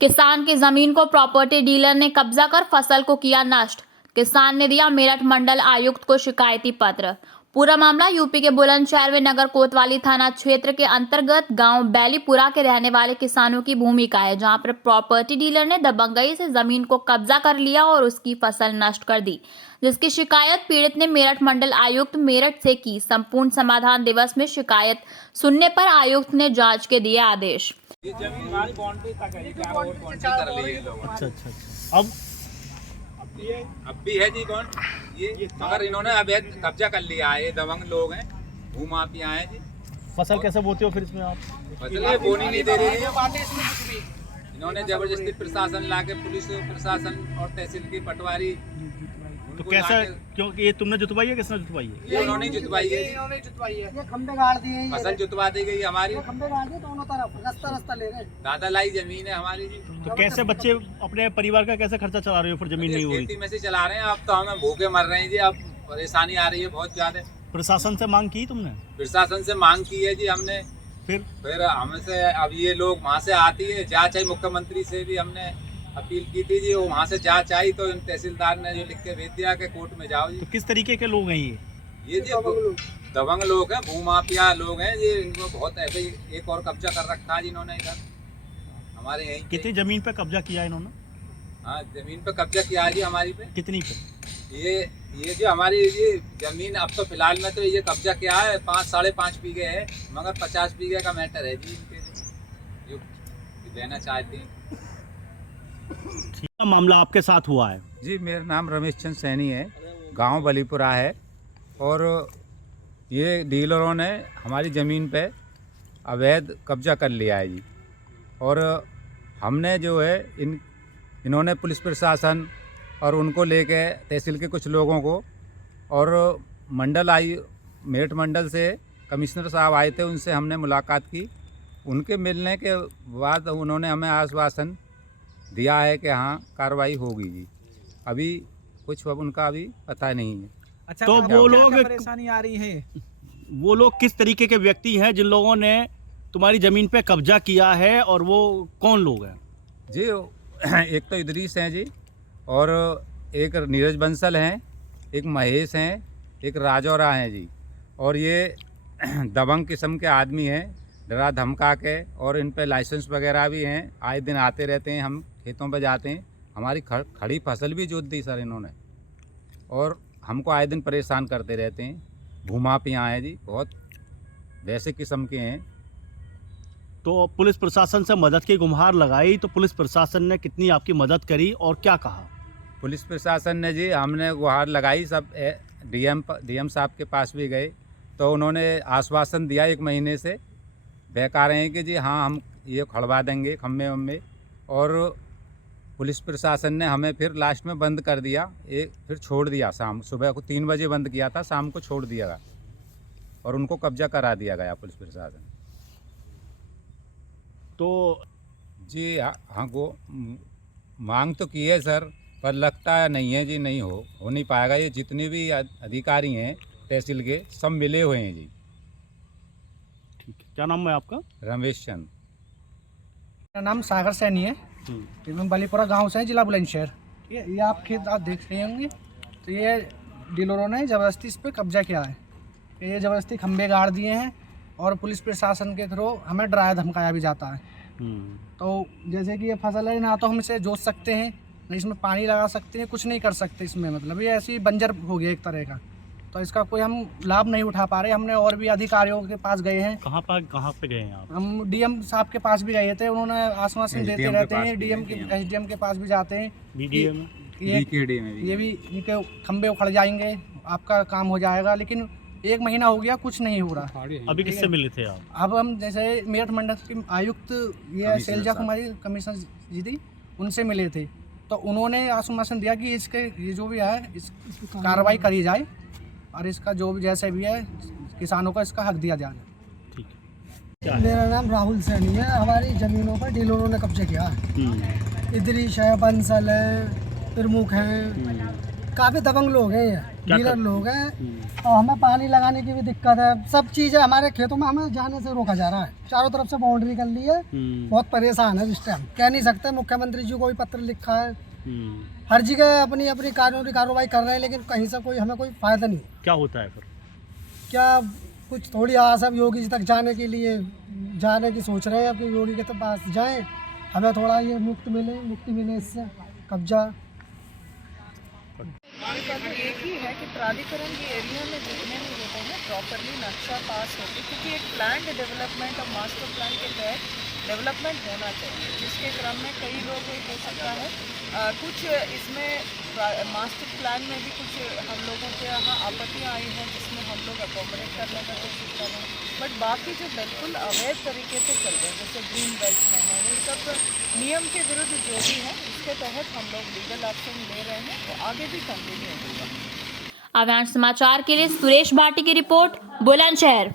किसान की जमीन को प्रॉपर्टी डीलर ने कब्जा कर फसल को किया नष्ट। किसान ने दिया मेरठ मंडल आयुक्त को शिकायती पत्र। पूरा मामला यूपी के बुलंदशहर में नगर कोतवाली थाना क्षेत्र के अंतर्गत गांव बैलीपुरा के रहने वाले किसानों की भूमि का है, जहां पर प्रॉपर्टी डीलर ने दबंगई से जमीन को कब्जा कर लिया और उसकी फसल नष्ट कर दी, जिसकी शिकायत पीड़ित ने मेरठ मंडल आयुक्त मेरठ से की। संपूर्ण समाधान दिवस में शिकायत सुनने पर आयुक्त ने जांच के दिए आदेश। ये जमीन हमारी बाउंड्री तक है, बाउंड्री कर ली है लोगों ने। अच्छा। अब भी है जी कौन ये, मगर इन्होंने अवैध कब्जा कर लिया है। ये दबंग लोग हैं, भूमाफिया हैं जी। फसल कैसे बोते हो फिर इसमें आप? फसलें बोनी नहीं दे रही है। इन्होंने जबरदस्ती प्रशासन लाके, पुलिस प्रशासन और तहसील की पटवारी, तो कैसा, क्योंकि ये तुमने जुतवाई है, किसने जुतवाई है? ये उन्होंने जुतवाई है। ये खंबे गाड़ दिए हैं, फसल जुतवा दी गई हमारी, खंबे गाड़ दिए दोनों तरफ, रास्ता ले गए। दादा लाई जमीन है हमारी जी। तो कैसे बच्चे अपने परिवार का कैसे खर्चा चला रहे हो फिर जमीन नहीं हो रही? खेती में से चला रहे हैं। अब तो हमें भूखे मर रहे हैं जी। अब परेशानी आ रही है बहुत ज्यादा। प्रशासन से मांग की तुमने? प्रशासन से मांग की है जी हमने। फिर हमसे अब ये लोग वहाँ से आती है जांच आई, मुख्यमंत्री से भी हमने अपील की थी जी। वो वहाँ से जांच आई तो इन तहसीलदार ने जो लिख के भेज दिया कि कोर्ट में जाओ जी। तो किस तरीके के लोग हैं ये जी दबंग लोग हैं, भूमाफिया लोग हैं जी। इनको बहुत ऐसे एक और कब्जा कर रखा है जिन्होंने इधर हमारे यहीं। कितनी जमीन पे कब्जा किया इन्होंने? हाँ, जमीन पे कब्जा किया है जी हमारी पे। कितनी पे? ये जो हमारी ये जमीन अब तो फिलहाल में तो ये कब्जा किया है 5-5.5 बीघे है, मगर 50 बीघे का मैटर है जी इनके जो देना चाहते हैं। क्या मामला आपके साथ हुआ है? जी, मेरा नाम रमेश चंद सैनी है, गांव बलीपुरा है। और ये डीलरों ने हमारी ज़मीन पे अवैध कब्जा कर लिया है जी। और हमने जो है इन्होंने पुलिस प्रशासन और उनको लेके तहसील के कुछ लोगों को और मंडल मेरठ मंडल से कमिश्नर साहब आए थे, उनसे हमने मुलाकात की। उनके मिलने के बाद उन्होंने हमें आश्वासन दिया है कि हाँ कार्रवाई होगी जी। अभी कुछ उनका अभी पता नहीं है। अच्छा, तो वो लोग परेशानी आ रही है? वो लोग किस तरीके के व्यक्ति हैं जिन लोगों ने तुम्हारी जमीन पे कब्जा किया है, और वो कौन लोग हैं जी? एक तो इदरीस हैं जी, और एक नीरज बंसल हैं, एक महेश हैं, एक राजौरा हैं जी। और ये दबंग किस्म के आदमी हैं, डरा धमका के। और इन पे लाइसेंस वगैरह भी हैं, आए दिन आते रहते हैं, हम खेतों पे जाते हैं। हमारी खड़ी फसल भी जोत दी सर इन्होंने, और हमको आए दिन परेशान करते रहते हैं। भूमाफिया हैं जी, बहुत वैसे किस्म के हैं। तो पुलिस प्रशासन से मदद की गुहार लगाई, तो पुलिस प्रशासन ने कितनी आपकी मदद करी और क्या कहा? पुलिस प्रशासन ने जी, हमने गुहार लगाई, सब डीएम साहब के पास भी गए, तो उन्होंने आश्वासन दिया 1 महीने से। वह कह रहे हैं कि जी हाँ हम ये खड़वा देंगे खम्भे वम्बे। और पुलिस प्रशासन ने हमें फिर लास्ट में बंद कर दिया, फिर छोड़ दिया। सुबह को 3 बजे बंद किया था, शाम को छोड़ दिया गया और उनको कब्जा करा दिया गया पुलिस प्रशासन। तो जी हाँ वो मांग तो की है सर, पर लगता नहीं है जी, नहीं हो नहीं पाएगा। ये जितने भी अधिकारी हैं तहसील के सब मिले हुए हैं जी। ठीक है, क्या नाम है आपका? रमेश चंद। मेरा नाम सागर सैनी है, मैं बलीपुरा गांव से है, जिला बुलंदशहर। ये आप खेत आप देख रहे होंगे, तो ये डीलरों ने ज़बरदस्ती इस पर कब्जा किया है। ये ज़बरदस्ती खंबे गाड़ दिए हैं और पुलिस प्रशासन के थ्रू हमें डराया धमकाया भी जाता है। तो जैसे कि ये फसल है, ना तो हम इसे जोत सकते हैं, ना इसमें पानी लगा सकते हैं, कुछ नहीं कर सकते इसमें। मतलब ये ऐसी बंजर हो गया एक तरह का, तो इसका कोई हम लाभ नहीं उठा पा रहे। हमने और भी अधिकारियों के पास गए हैं। कहाँ पे गए हैं आप? हम डीएम साहब के पास भी गए थे, उन्होंने आश्वासन देते रहते हैं। एसडीएम के पास भी जाते हैं। ये भी इनके खंबे उखड़ जाएंगे, आपका काम हो जाएगा। लेकिन 1 महीना हो गया, कुछ नहीं हो रहा। अभी किससे मिले थे आप? अब हम जैसे मेरठ मंडल की आयुक्त ये शैलजा कुमारी कमिश्नर जी थी, उनसे मिले थे। तो उन्होंने आश्वासन दिया कि इसके ये जो भी है इस कार्रवाई करी जाए, और इसका जो भी जैसे भी है किसानों को इसका हक दिया जाए। ठीक है। मेरा नाम राहुल सैनी है। हमारी ज़मीनों पर डीलरों ने कब्जे किया है। इदरीश है, बंसल है, प्रमुख हैं, काफ़ी दबंग लोग हैं, ये क्या डीलर कर- लोग हैं, और हमें पानी लगाने की भी दिक्कत है। सब चीज़ें हमारे खेतों में हमें जाने से रोका जा रहा है। चारों तरफ से बाउंड्री कर ली है। बहुत परेशान है इस टाइम, कह नहीं सकते। मुख्यमंत्री जी को भी पत्र लिखा है, हर जगह अपनी अपनी कानूनी कार्रवाई कर रहे हैं, लेकिन कहीं से कोई हमें कोई फ़ायदा नहीं। क्या होता है फिर? क्या कुछ थोड़ी आस अब योगी जी तक जाने के लिए जाने की सोच रहे हैं, अपने योगी के तो पास जाएं, हमें थोड़ा ये मुक्ति मिले इससे कब्जा। हमारे पास एक ही है कि प्राधिकरण के एरिया में जितने भी होते हैं प्रॉपरली नक्शा पास होगी, क्योंकि एक प्लान्ड डेवलपमेंट और मास्टर प्लान के तहत डेवलपमेंट होना चाहिए, जिसके क्रम में कई लोग हो सकता है कुछ इसमें मास्टर प्लान में भी कुछ हम लोगों के यहाँ आपत्तियाँ आई हैं, जिसमें हम लोग अकोमोडेट करने का कोशिश कर रहे हैं। बट बाकी जो बिल्कुल अवैध तरीके से चल रहे हैं, जैसे ग्रीन बेल्ट में है, वो सब नियम के विरुद्ध जो भी है उसके तहत हम लोग लीगल एक्शन ले रहे हैं, तो आगे भी कंटिन्यू होगा। अव्यांश समाचार के लिए सुरेश भाटी की रिपोर्ट, बुलंदशहर।